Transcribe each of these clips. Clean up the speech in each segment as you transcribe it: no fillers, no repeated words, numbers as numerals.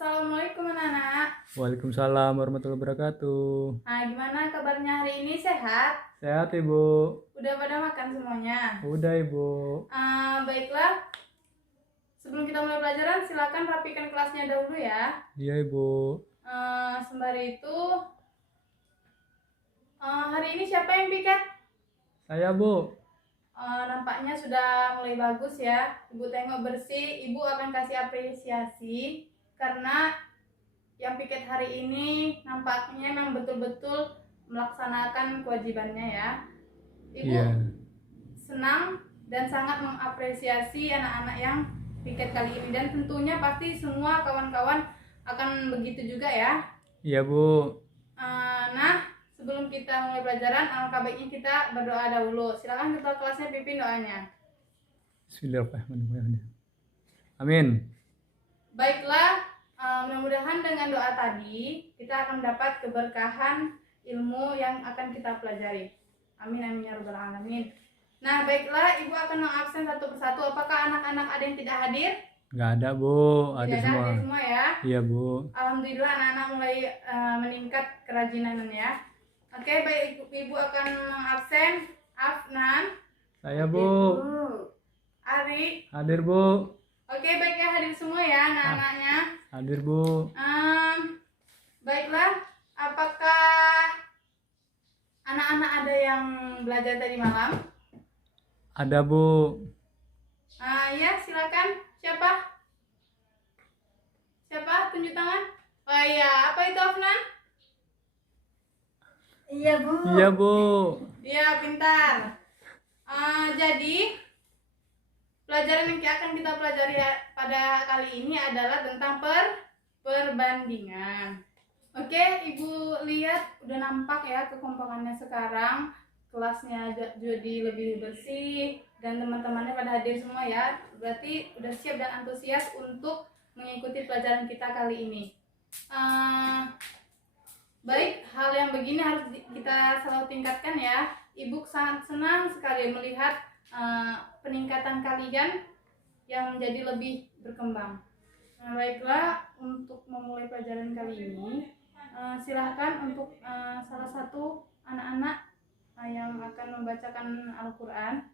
Assalamualaikum anak-anak. Waalaikumsalam warahmatullahi wabarakatuh. Nah, gimana kabarnya hari ini? Sehat? Sehat Ibu? Udah pada makan semuanya? Udah Ibu. Baiklah. Sebelum kita mulai pelajaran, silakan rapikan kelasnya dahulu ya. Iya Ibu. Sembari itu, hari ini siapa yang piket? Saya Bu. Nampaknya sudah mulai bagus ya. Ibu tengok bersih, Ibu akan kasih apresiasi karena yang piket hari ini nampaknya memang betul-betul melaksanakan kewajibannya ya. Ibu senang dan sangat mengapresiasi anak-anak yang piket kali ini, dan tentunya pasti semua kawan-kawan akan begitu juga ya. Iya Bu. Nah, sebelum kita mulai pelajaran, alangkah baiknya kita berdoa dahulu. Silakan ketua kelasnya pimpin doanya. Bismillahirrahmanirrahim. Amin. Baiklah, mudah-mudahan dengan doa tadi kita akan mendapat keberkahan ilmu yang akan kita pelajari. Amin amin ya rabbal alamin. Nah, baiklah, Ibu akan mengabsen satu persatu. Apakah anak-anak ada yang tidak hadir? Nggak ada Bu, ada Tidak semua. hadir semua ya. Iya Bu. Alhamdulillah anak-anak mulai meningkat kerajinannya ya. Oke, baik, Ibu akan mengabsen Afnan. Saya Bu. Ari. Hadir Bu. Oke, baiknya hadir semua ya anak-anaknya. Hadir Bu. Baiklah, apakah anak-anak ada yang belajar tadi malam? Ada Bu. Ya, silakan. Siapa? Siapa? Tunjuk tangan. Oh iya, apa itu Afnan? Iya Bu. Iya Bu. Iya, pintar. Jadi pelajaran yang akan kita pelajari pada kali ini adalah tentang perbandingan. Oke, Ibu lihat udah nampak ya kekompakannya sekarang. Kelasnya jadi lebih bersih dan teman-temannya pada hadir semua ya. Berarti udah siap dan antusias untuk mengikuti pelajaran kita kali ini. Baik, hal yang begini harus kita selalu tingkatkan ya. Ibu sangat senang sekali melihat peningkatan kalian yang menjadi lebih berkembang. Baiklah, untuk memulai pelajaran kali ini, silahkan untuk salah satu anak-anak yang akan membacakan Al-Quran.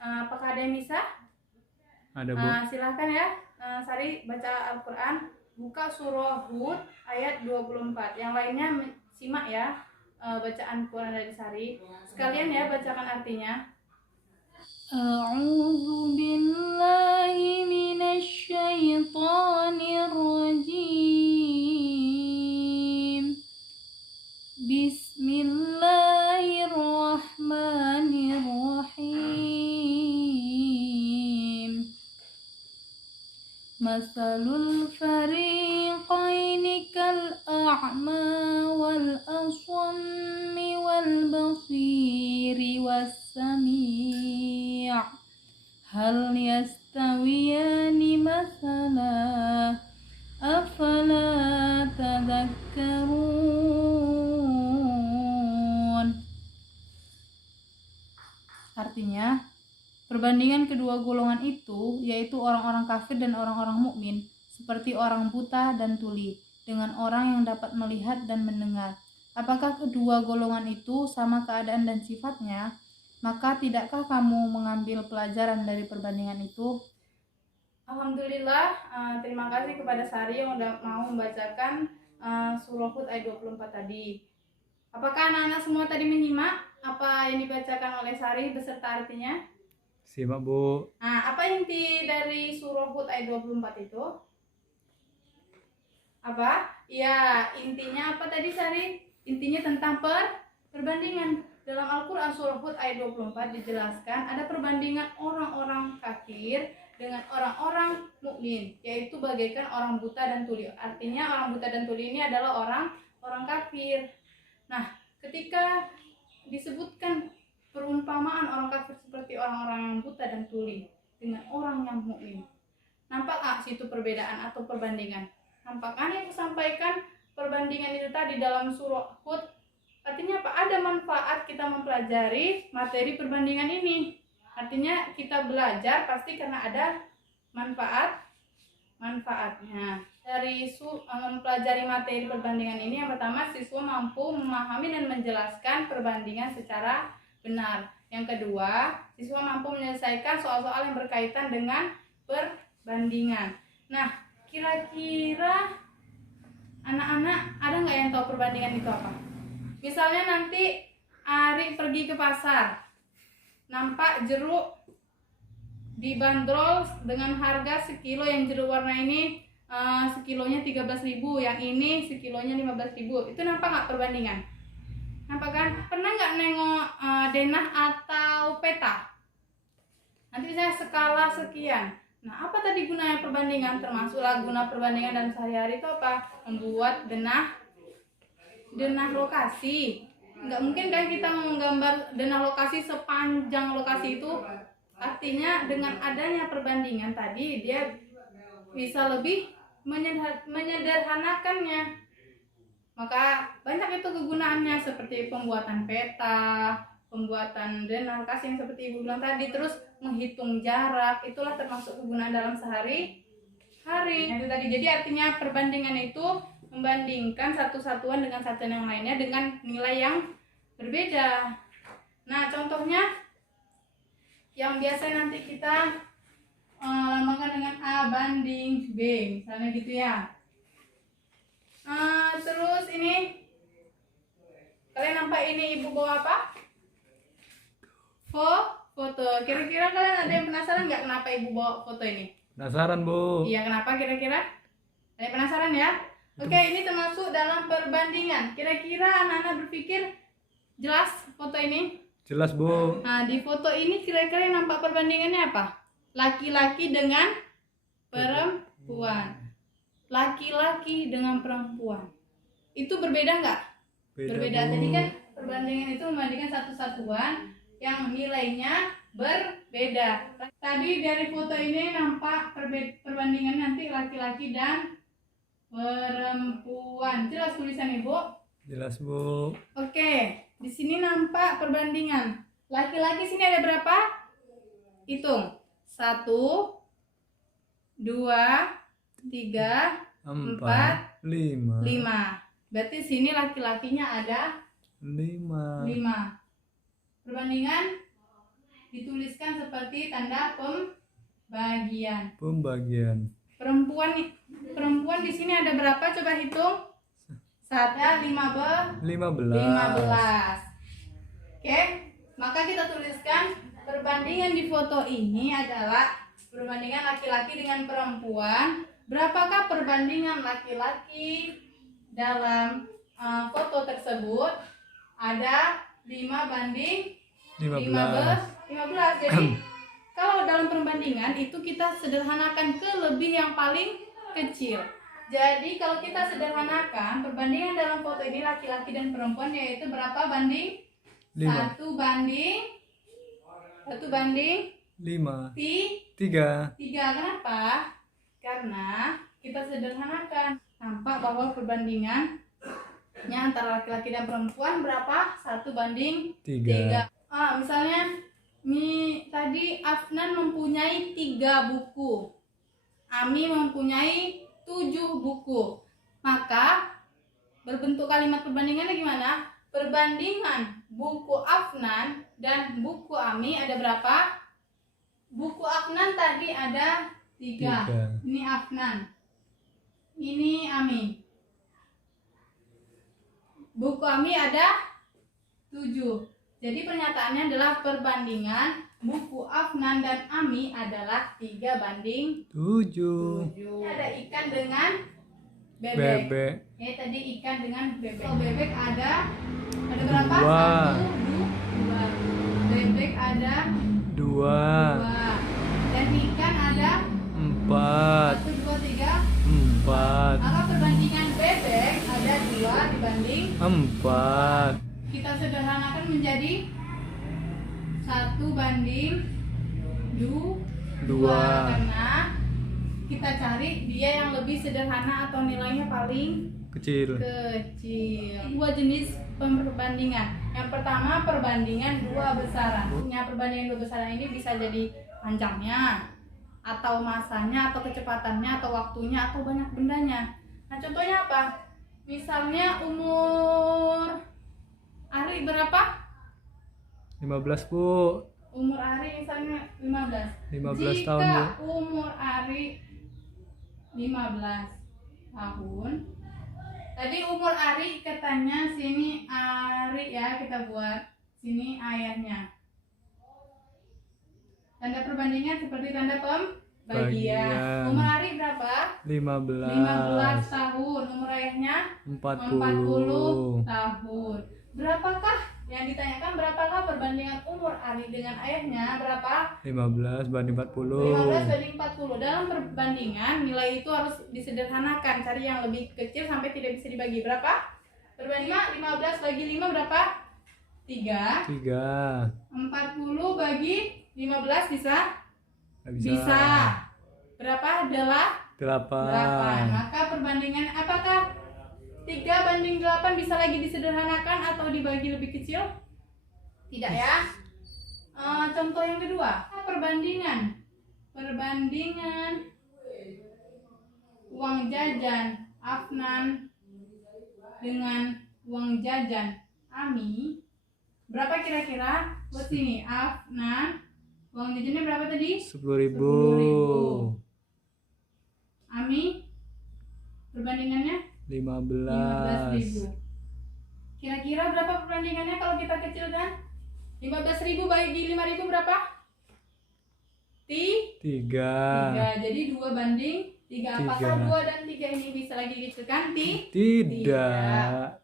Apakah ada yang bisa? Ada Bu. Silahkan ya, Sari baca Al-Quran. Buka surah Hud ayat 24. Yang lainnya simak ya bacaan Quran dari Sari. Sekalian ya bacakan artinya. A'udzu billahi minasy syaithanir rajim. Bismillahirrahmanirrahim. Masalul fariqaini kal a'ma wal asammi wal basiri was sami'. Hal yastawiyani mathala afala tadhakkarun. Artinya, perbandingan kedua golongan itu, yaitu orang-orang kafir dan orang-orang mukmin, seperti orang buta dan tuli, dengan orang yang dapat melihat dan mendengar. Apakah kedua golongan itu sama keadaan dan sifatnya? Maka tidakkah kamu mengambil pelajaran dari perbandingan itu? Alhamdulillah, terima kasih kepada Sari yang udah mau membacakan surah Hud ayat 24 tadi. Apakah anak-anak semua tadi menyimak apa yang dibacakan oleh Sari beserta artinya? Simak Bu. Apa inti dari surah Hud ayat 24 itu? Apa? Ya, intinya apa tadi Sari? Intinya tentang perbandingan. Dalam Al-Quran surah Hud ayat 24 dijelaskan ada perbandingan orang-orang kafir dengan orang-orang mukmin, yaitu bagaikan orang buta dan tuli. Artinya orang buta dan tuli ini adalah orang kafir. Nah, ketika disebutkan perumpamaan orang kafir seperti orang-orang yang buta dan tuli dengan orang yang mukmin, nampak nggak situ perbedaan atau perbandingan? Nampak kan yang disampaikan perbandingan itu tadi dalam surah Hud? Artinya apa? Ada manfaat kita mempelajari materi perbandingan ini. Artinya kita belajar pasti karena ada manfaatnya. dari mempelajari materi perbandingan ini, yang pertama siswa mampu memahami dan menjelaskan perbandingan secara benar. Yang kedua, siswa mampu menyelesaikan soal-soal yang berkaitan dengan perbandingan. Nah, kira-kira anak-anak ada nggak yang tahu perbandingan itu apa? Misalnya nanti Ari pergi ke pasar, nampak jeruk dibanderol dengan harga sekilo, yang jeruk warna ini sekilonya 13.000, yang ini sekilonya 15.000. Itu nampak nggak perbandingan? Nampak kan? Pernah nggak nengok denah atau peta? Nanti misalnya skala sekian. Nah, apa tadi gunanya perbandingan? Termasuklah guna perbandingan dalam sehari-hari itu apa? Membuat denah lokasi. Nggak mungkin kan kita menggambar denah lokasi sepanjang lokasi itu. Artinya dengan adanya perbandingan tadi, dia bisa lebih menyederhanakannya. Maka banyak itu kegunaannya, seperti pembuatan peta, pembuatan denah lokasi yang seperti Ibu bilang tadi, terus menghitung jarak. Itulah termasuk kegunaan dalam sehari-hari. Itu tadi. Jadi artinya perbandingan itu membandingkan satu satuan dengan satuan yang lainnya dengan nilai yang berbeda. Nah, contohnya yang biasa nanti kita lambangkan dengan A banding B, misalnya gitu ya. Terus ini kalian nampak ini Ibu bawa apa? Foto. Kira-kira kalian ada yang penasaran nggak kenapa Ibu bawa foto ini? Penasaran, Bu? Iya, kenapa kira-kira? Ada yang penasaran ya? Oke, ini termasuk dalam perbandingan. Kira-kira anak-anak berpikir jelas foto ini? Jelas, Bu. Nah, di foto ini kira-kira yang nampak perbandingannya apa? Laki-laki dengan perempuan. Laki-laki dengan perempuan. Itu berbeda nggak? Berbeda. Bu. Tadi kan perbandingan itu membandingkan satu satuan yang nilainya berbeda. Tadi dari foto ini nampak perbandingan nanti laki-laki dan perempuan. Jelas tulisan Ibu? Jelas, Bu. Oke, di sini nampak perbandingan. Laki-laki sini ada berapa? Hitung. 1, 2, 3, 4, 5. 5. Berarti sini laki-lakinya ada 5. 5. Perbandingan dituliskan seperti tanda pembagian. Perempuan di sini ada berapa? Coba hitung. 15. 15. Oke, maka kita tuliskan perbandingan di foto ini adalah perbandingan laki-laki dengan perempuan. Berapakah perbandingan laki-laki dalam foto tersebut? Ada 5 banding 15. Jadi kalau dalam perbandingan itu kita sederhanakan ke lebih yang paling kecil. Jadi kalau kita sederhanakan perbandingan dalam foto ini laki-laki dan perempuan, yaitu berapa banding? 1 banding 5. 3. Kenapa? Karena kita sederhanakan. Nampak bahwa perbandingannya antara laki-laki dan perempuan berapa? 1 banding 3. Misalnya tadi Afnan mempunyai 3 buku, Ami mempunyai 7 buku. Maka berbentuk kalimat perbandingannya gimana? Perbandingan buku Afnan dan buku Ami ada berapa? Buku Afnan tadi ada 3. Ini Afnan, ini Ami. Buku Ami ada 7. Jadi pernyataannya adalah perbandingan buku Afnan dan Ami adalah 3 banding 7. Ada ikan dengan bebek. Ya, tadi ikan dengan bebek. Kalau bebek ada berapa? 1, 2. Bebek ada 2. Dan ikan ada 4. 1, 2, 3. 4. Maka perbandingan bebek ada 2 dibanding 4. Kita sederhanakan menjadi 1 banding 2 karena kita cari dia yang lebih sederhana atau nilainya paling Kecil. 2 jenis perbandingan. Yang pertama perbandingan 2 besaran. Perbandingan 2 besaran ini bisa jadi panjangnya atau masanya, atau kecepatannya, atau waktunya, atau banyak bendanya. Nah, contohnya apa? Misalnya umur Ari berapa? 15 Bu. Umur Ari misalnya 15. 15 Jika tahun Bu. umur Ari 15 tahun. Tadi umur Ari katanya sini Ari ya, kita buat sini ayahnya. Tanda perbandingan seperti tanda pembagian. Bagian. Umur Ari berapa? 15 15 tahun. Umur ayahnya 40 tahun. Berapakah yang ditanyakan, berapakah perbandingan umur Ari dengan ayahnya? Berapa? 15 banding 40. 15 banding 40. Dalam perbandingan nilai itu harus disederhanakan, cari yang lebih kecil sampai tidak bisa dibagi. Berapa? Perbandingan 15 bagi 5 berapa? 3. 3. 40 bagi 15 bisa? Nggak bisa. Bisa. Berapa? Adalah 8. 8. Maka perbandingan apakah 3 banding 8 bisa lagi disederhanakan atau dibagi lebih kecil? Tidak ya. Contoh yang kedua, perbandingan uang jajan Afnan dengan uang jajan Ami. Berapa kira-kira? Buat sini, Afnan uang jajannya berapa tadi? 10.000. Ami perbandingannya 15.000. 15. Kira-kira berapa perbandingannya kalau kita kecilkan? 15.000 bagi 5.000 berapa? 3. 3. Jadi 2 banding 3. Apakah 3. 2 dan 3 ini bisa lagi dikecilkan? Tidak.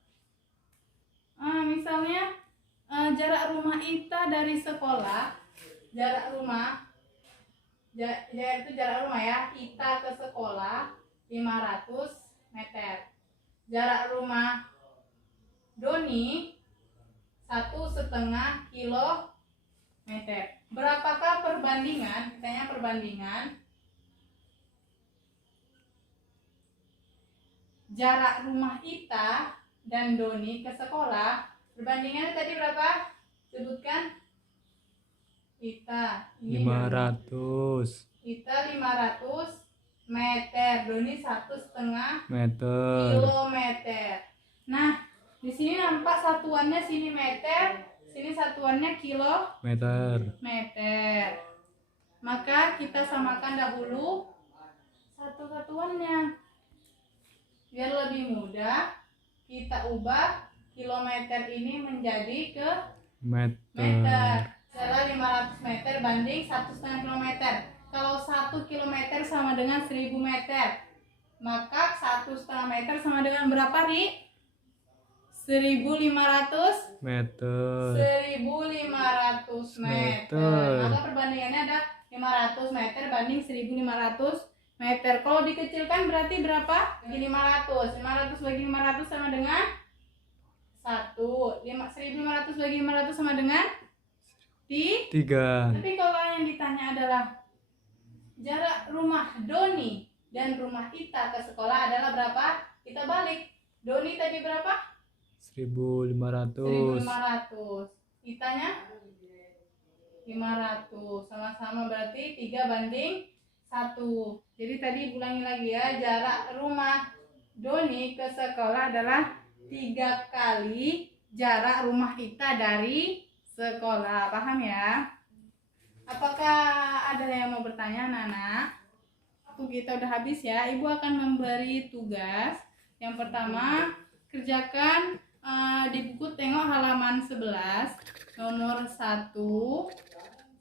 Misalnya jarak rumah Ita dari sekolah, jarak rumah ya, Ita ke sekolah 500 meter. Jarak rumah Doni 1,5 kilometer. Berapakah perbandingan? Ditanya perbandingan jarak rumah Ita dan Doni ke sekolah. Perbandingannya tadi berapa? Sebutkan. Ita ini 500 Ita 500 meter, Doni 1,5 meter. kilometer. Nah, di sini nampak satuannya sini meter, sini satuannya kilometer. Maka kita samakan dahulu satuannya. Biar lebih mudah, kita ubah kilometer ini menjadi ke meter. Setelah 500 meter banding 1,5 kilometer. Kalau 1 kilometer sama dengan 1000 meter, maka 1,5 meter sama dengan berapa, Ri? 1.500 meter. 1.500 meter. Maka perbandingannya ada 500 meter banding 1.500 meter. Kalau dikecilkan berarti berapa? Bagi 500. 500 bagi 500 sama dengan 1. 1.500 bagi 500 sama dengan 3. Tapi kalau yang ditanya adalah jarak rumah Doni dan rumah Ita ke sekolah adalah berapa? Kita balik. Doni tadi berapa? 1.500. 1.500. Itanya 500. Sama-sama berarti 3 banding 1. Jadi tadi ulangi lagi ya, jarak rumah Doni ke sekolah adalah 3 kali jarak rumah Ita dari sekolah. Paham ya? Apakah ada yang mau bertanya, Nana? Waktu kita udah habis ya. Ibu akan memberi tugas. Yang pertama, kerjakan di buku tengok halaman 11 nomor 1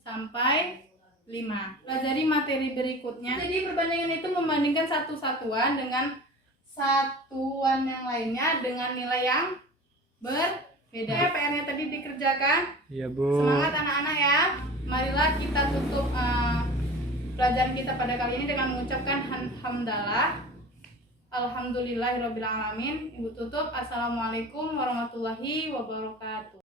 sampai 5. Pelajari materi berikutnya. Jadi perbandingan itu membandingkan satu satuan dengan satuan yang lainnya dengan nilai yang berbeda. PR-nya tadi dikerjakan. Iya, Bu. Semangat anak-anak ya. Marilah kita tutup pelajaran kita pada kali ini dengan mengucapkan hamdalah. Alhamdulillahirobbilalamin. Ibu tutup. Assalamualaikum warahmatullahi wabarakatuh.